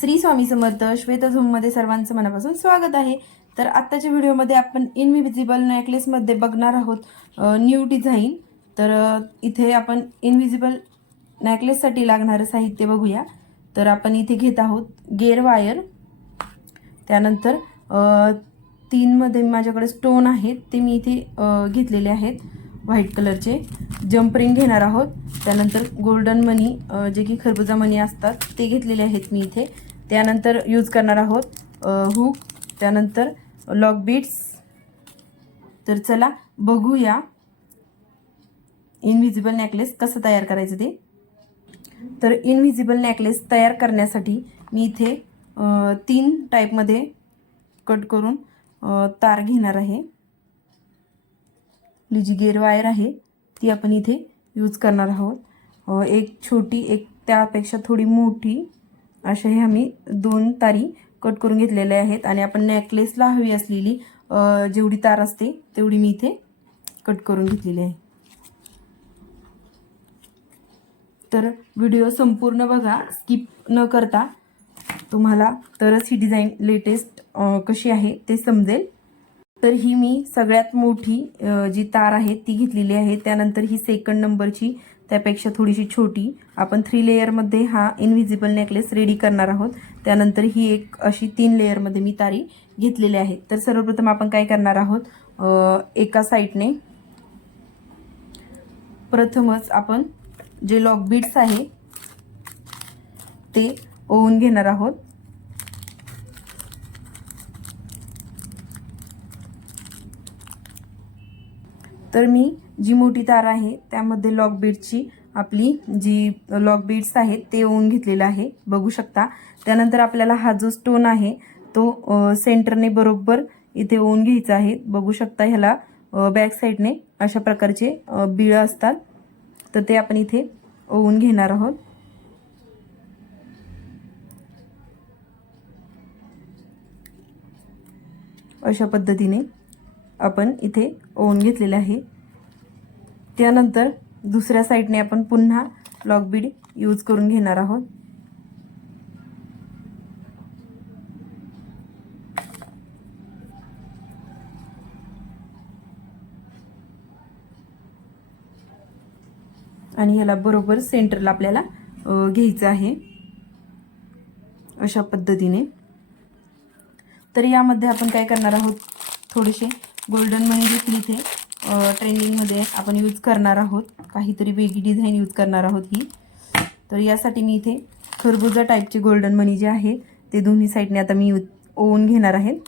श्री स्वामी समर्थ श्वेतझूममध्ये सर्वांचं मनापासून स्वागत आहे। तर आत्ताच्या व्हिडिओमध्ये आपण इनविजिबल नेकलेसमध्ये बघणार आहोत न्यू डिझाइन। तर इथे आपण इनविजिबल नेकलेससाठी लागणारे साहित्य बघूया। तर आपण इथे घेत आहोत गेअर वायर, त्यानंतर 3 मध्ये माझ्याकडे स्टोन आहेत ते मी इथे घेतलेले आहेत व्हाईट कलरचे। जंप रिंग घेणार आहोत, त्यानंतर गोल्डन मनी जे की खरबुजा मनी असतात ते घेतलेले आहेत मी इथे। त्यानंतर यूज करणार आहोत हुक, त्यानंतर लॉक बीड्स। तर चला बघूया इनविजिबल नेकलेस कसं तयार करायचं ते। तर इनविजिबल नेकलेस तयार करण्यासाठी मी इथे 3 टाईपमध्ये कट करून तार घेणार आहे। जी गेअर वायर आहे ती आपण इथे यूज करणार आहोत। एक छोटी एक त्यापेक्षा थोडी मोठी अशा हे आम्ही 2 तारी कट करून घेतलेल्या आहेत आणि आपण नेकलेसला हवी असलेली जेवढी तार असते तेवढी मी इथे कट करून घेतलेली आहे। तर व्हिडिओ संपूर्ण बघा, स्किप न करता, तुम्हाला तरच ही डिझाइन लेटेस्ट कशी आहे ते समजेल। तर ही मी सगळ्यात मोठी जी तार आहे ती घेतलेली आहे। त्यानंतर ही सेकंड नंबरची त्यापेक्षा थोडीशी छोटी, आपण 3 लेयरमध्ये हा इनविजिबल नेकलेस रेडी करणार आहोत। त्यानंतर ही एक अशी 3 लेयरमध्ये मी तारी घेतलेली आहे। तर सर्वप्रथम आपण काय करणार आहोत, एका साईडने प्रथमच आपण जे लॉक बीड्स आहे ते ओवून घेणार आहोत। तर मी जी मोठी तार आहे त्यामध्ये लॉक बीड्सची आपली जी लॉक बीड्स आहेत ते ओवून घेतलेलं आहे, बघू शकता। त्यानंतर आपल्याला हा जो स्टोन आहे तो सेंटरने बरोबर इथे ओवून घ्यायचा आहे, बघू शकता। ह्याला बॅक साईडने अशा प्रकारचे बिळ असतात, तर ते आपण इथे ओवून घेणार आहोत। अशा पद्धतीने आपण इथे ओवून घेतलेले आहे। त्यानंतर दुसऱ्या साईडने आपण पुन्हा लॉक बीड यूज करून घेणार आहोत। आणि याला बरोबर सेंटरला आपल्याला घ्यायचं आहे अशा पद्धतीने। तर यामध्ये आपण काय करणार आहोत, थोडेसे गोल्डन मनी देखील इथे ट्रेंडिंगमध्ये आपण यूज करणार आहोत, काहीतरी वेगळी डिझाइन यूज करणार आहोत ही। तर यासाठी मी इथे खरबुजा टाईपचे गोल्डन मनी जे आहे ते दोन्ही साईडने आता मी ओवून घेणार आहे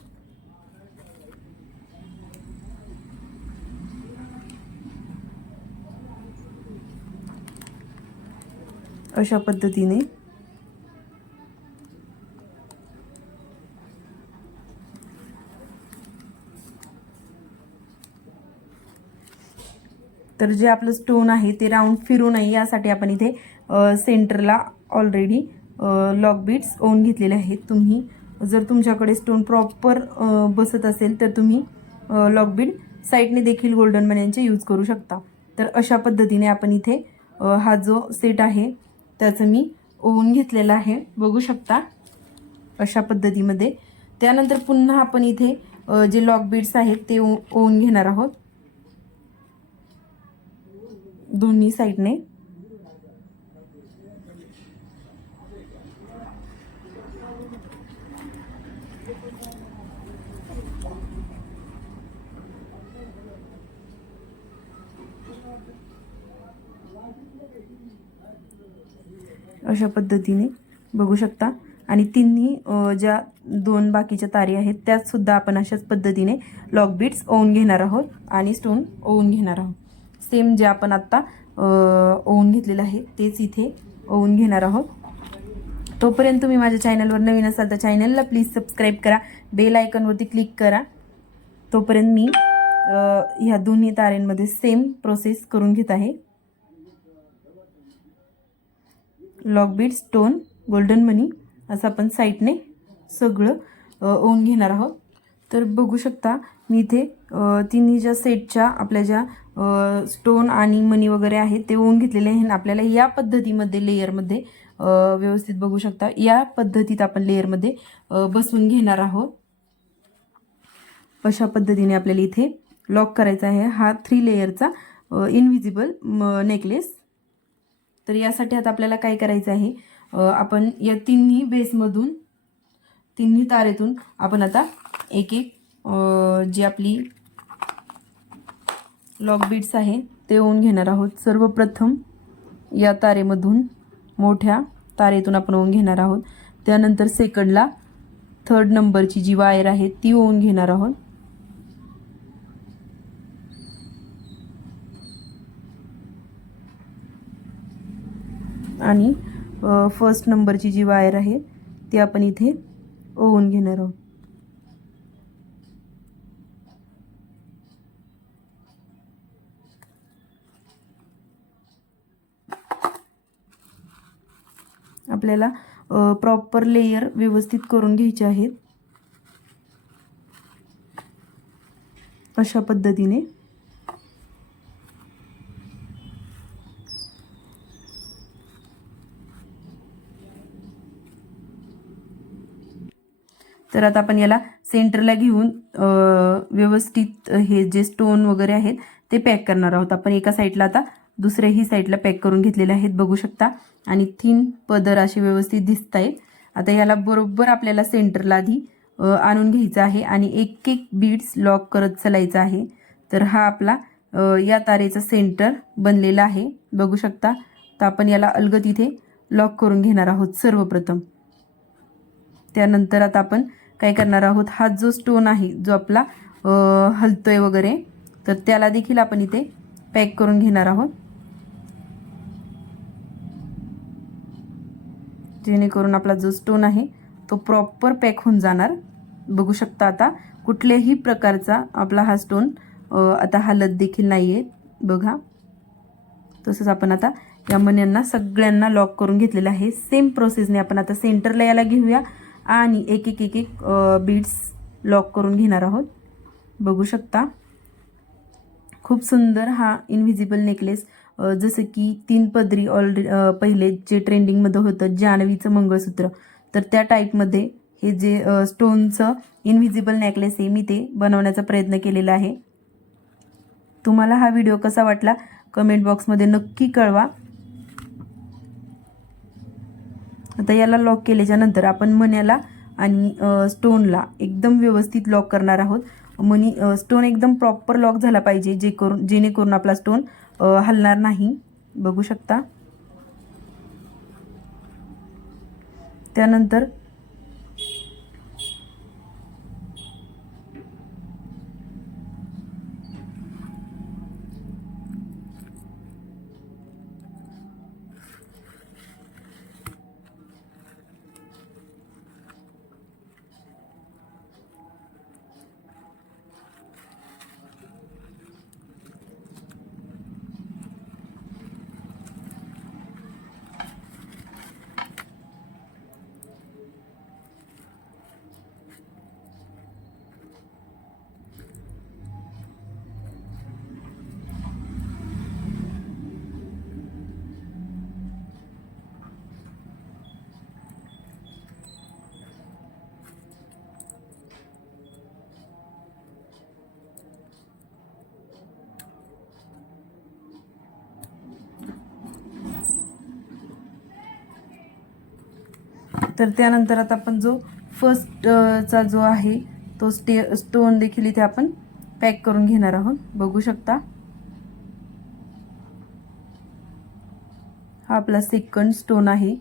अशा पद्धतीने। तर जे आपलं स्टोन आहे ते राऊंड फिरू नये यासाठी आपण इथे सेंटरला ऑलरेडी लॉक बीड्स ओवून घेतलेले आहेत। तुम्ही जर तुमच्याकडे स्टोन प्रॉपर बसत असेल तर तुम्ही लॉक बीड साईडने देखील गोल्डन मण्यांचे यूज करू शकता। तर अशा पद्धतीने आपण इथे हा जो सेट आहे त्याचं मी ओवून घेतलेला आहे, बघू शकता अशा पद्धतीमध्ये। त्यानंतर पुन्हा आपण इथे जे लॉक बीड्स आहेत ते ओवून घेणार आहोत दोन्ही साईडने। अशा पद्धतीने बघू शकता। आणि तिन्ही ज्या 2 बाकीच्या तारी आहेत त्यात सुद्धा आपण अशाच पद्धतीने लॉक बीड्स ओवून घेणार आहोत आणि स्टोन ओवून घेणार आहोत। सेम जे आपण आता ओवून घेतलेलं आहे तेच इथे ओवून घेणार आहोत। तोपर्यंत तुम्ही माझ्या चॅनलवर नवीन असाल तर चॅनलला प्लीज सबस्क्राईब करा, बेल आयकॉनवरती क्लिक करा। तोपर्यंत मी ह्या दोन्ही तारेंमध्ये सेम प्रोसेस करून घेत आहे। लॉक बीड, स्टोन, गोल्डन मनी असं आपण साईडने सगळं ओवून घेणार आहोत। तर बघू शकता मी इथे तिन्ही ज्या सेटच्या आपल्या ज्या स्टोन आणि मनी वगैरे आहेत ते ओवून घेतलेले आहे। आपल्याला या पद्धतीमध्ये लेयरमध्ये व्यवस्थित बघू शकता या पद्धतीत आपण लेअरमध्ये बसवून घेणार आहोत. अशा पद्धतीने आपल्याला इथे लॉक करायचा आहे हा 3 लेयरचा इनव्हिजिबल नेकलेस. तर यासाठी आता आपल्याला काय करायचं आहे, आपण या तिन्ही बेसमधून तिन्ही तारेतून आपण आता एक एक जी आपली लॉक बीट्स आहे ते ओवून घेणार आहोत. सर्वप्रथम या तारेमधून मोठ्या तारेतून आपण ओवून घेणार आहोत. त्यानंतर सेकंडला 3rd नंबरची जी वायर आहे ती ओवून घेणार आहोत. आणि 1st नंबरची जी वायर आहे ती आपण इथे ओवून घेणार आहोत. आपल्याला प्रॉपर लेयर व्यवस्थित करून घ्यायचे आहेत अशा पद्धतीने. तर आता आपण याला सेंटरला घेऊन व्यवस्थित हे जे स्टोन वगैरे आहेत ते पॅक करणार आहोत. आपण एका साईडला आता दुसऱ्याही साईडला पॅक करून घेतलेले आहेत बघू शकता. आणि 3 पदर असे व्यवस्थित दिसत आहेत. आता याला बरोबर आपल्याला सेंटरला आधी आणून घ्यायचं आहे आणि एक एक बीड्स लॉक करत चालायचं आहे. तर हा आपला या तारेचा सेंटर बनलेला आहे बघू शकता. तर आपण याला अलगद इथे लॉक करून घेणार आहोत सर्वप्रथम. त्यानंतर आता आपण काय करणार आहोत, हा जो स्टोन आहे जो आपला हलतोय वगैरे तर त्याला देखील आपण इथे पॅक करून घेणार आहोत, जेणेकरून आपला जो स्टोन आहे तो प्रॉपर पॅक होऊन जाणार. बघू शकता आता कुठल्याही प्रकारचा आपला हा स्टोन आता हलत देखील नाहीये बघा. तसंच आपण आता या मण्यांना सगळ्यांना लॉक करून घेतलेलं आहे. सेम प्रोसेसने आपण आता सेंटरला याला घेऊया आणि एक एक एक एक बीड्स लॉक करून घेणार आहोत बघू शकता. खूप सुंदर हा इनव्हिजिबल नेकलेस, जसं की 3 पदरी ऑलरेडी पहिले जे ट्रेंडिंगमध्ये होतं जानवीचं मंगळसूत्र, तर त्या टाईपमध्ये हे जे स्टोनचं इनव्हिजिबल नेकलेस आहे मी ते बनवण्याचा प्रयत्न केलेला आहे. तुम्हाला हा व्हिडिओ कसा वाटला कमेंट बॉक्समध्ये नक्की कळवा. आता याला लॉक केल्याच्या नंतर आपण मण्याला आणि स्टोनला एकदम व्यवस्थित लॉक करणार आहोत. मनी स्टोन एकदम प्रॉपर लॉक झाला पाहिजे जेणेकरून आपला स्टोन हलणार नाही बघू शकता. त्यानंतर त्यानंतर आता आपण जो फर्स्टचा जो आहे तो स्टोन देखील इथे आपण पॅक करून घेणार आहोत बघू शकता. हा आपला सेकंड स्टोन आहे.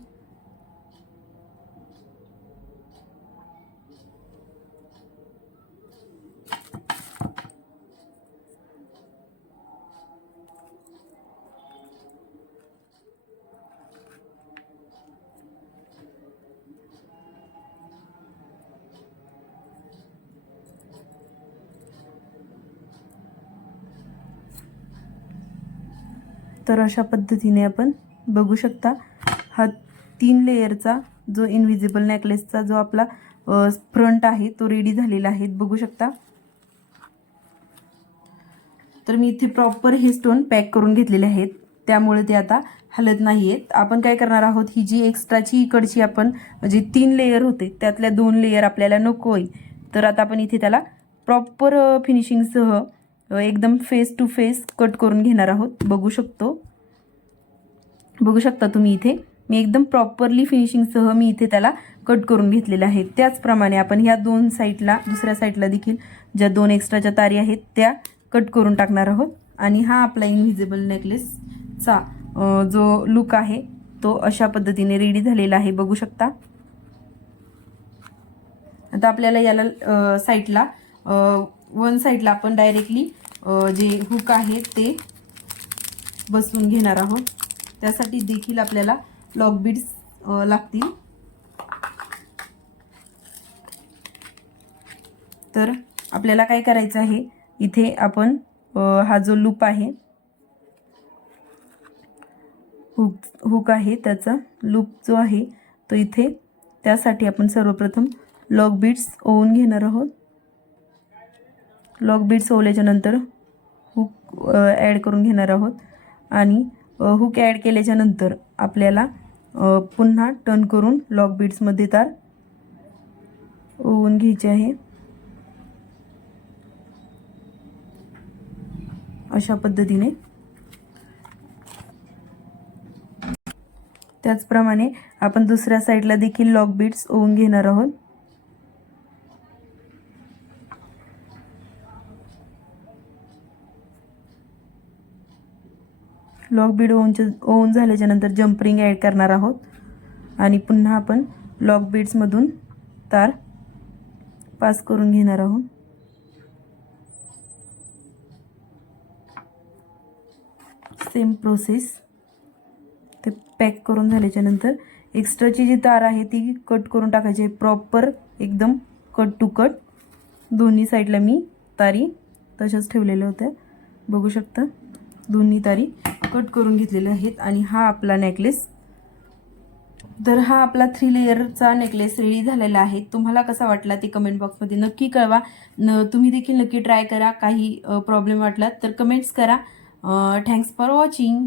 तर अशा पद्धतीने आपण बघू शकता हा 3 लेयरचा जो इनव्हिजिबल नेकलेसचा जो आपला फ्रंट आहे तो रेडी झालेला आहे बघू शकता. तर मी इथे प्रॉपर हे स्टोन पॅक करून घेतलेले आहेत त्यामुळे ते आता हलत नाही आहेत. आपण काय करणार आहोत, ही जी एक्स्ट्राची इकडची आपण म्हणजे 3 लेयर होते त्यातल्या 2 लेयर आपल्याला नको आहे. तर आता आपण इथे त्याला प्रॉपर फिनिशिंगसह एकदम फेस टू फेस कट करून घेणार आहोत. बघू शकता तुम्ही इथे मी एकदम प्रॉपरली फिनिशिंगसह मी इथे त्याला कट करून घेतलेलं आहे. त्याचप्रमाणे आपण ह्या 2 साईडला दुसऱ्या साईडला देखील ज्या 2 एक्स्ट्राच्या तारी आहेत त्या कट करून टाकणार आहोत. आणि हा आपला इनव्हिजिबल नेकलेसचा जो लुक आहे तो अशा पद्धतीने रेडी झालेला आहे. बघू शकता. आता आपल्याला याला साईडला वन साईडला आपण डायरेक्टली जे हुक आहे ते बसवून घेणार आहोत. त्यासाठी देखील आपल्याला लॉक बीड्स लागतील. तर आपल्याला काय करायचं आहे, इथे आपण हा जो लूप आहे हुक आहे त्याचा लूप जो आहे तो इथे, त्यासाठी आपण सर्वप्रथम लॉक बीड्स ओवून घेणार आहोत. लॉक बीड्स ओवल्याच्या नंतर हुक ॲड करून घेणार आहोत. आणि हुक ॲड केल्याच्या नंतर आपल्याला पुन्हा टर्न करून लॉक बीड्समध्ये तार ओवून घ्यायची आहे. अशा पद्धतीने. त्याचप्रमाणे आपण दुसऱ्या साईडला देखील लॉक बीड्स ओवून घेणार आहोत. लॉक बीड ओवून झाल्याच्या नंतर जम्प रिंग ॲड करणार आहोत. आणि पुन्हा आपण लॉक बीड्समधून तार पास करून घेणार आहोत. Same process. ते पॅक करून झाल्याच्या नंतर एक्स्ट्राची जी तार आहे ती कट करून टाकायची आहे. प्रॉपर एकदम कट टू कट. दोन्ही साईडला मी तारी तशाच ठेवलेल्या होत्या. बघू शकता. दोन्ही तारी कट करून घेतलेल्या आहेत. आणि हा आपला नेकलेस. तर हा आपला 3 लेयरचा नेकलेस रेडी झालेला आहे. तुम्हाला कसा वाटला ते कमेंट बॉक्समध्ये नक्की कळवा. तुम्ही देखील नक्की ट्राय करा. काही प्रॉब्लेम वाटला तर कमेंट्स करा. Thanks for watching.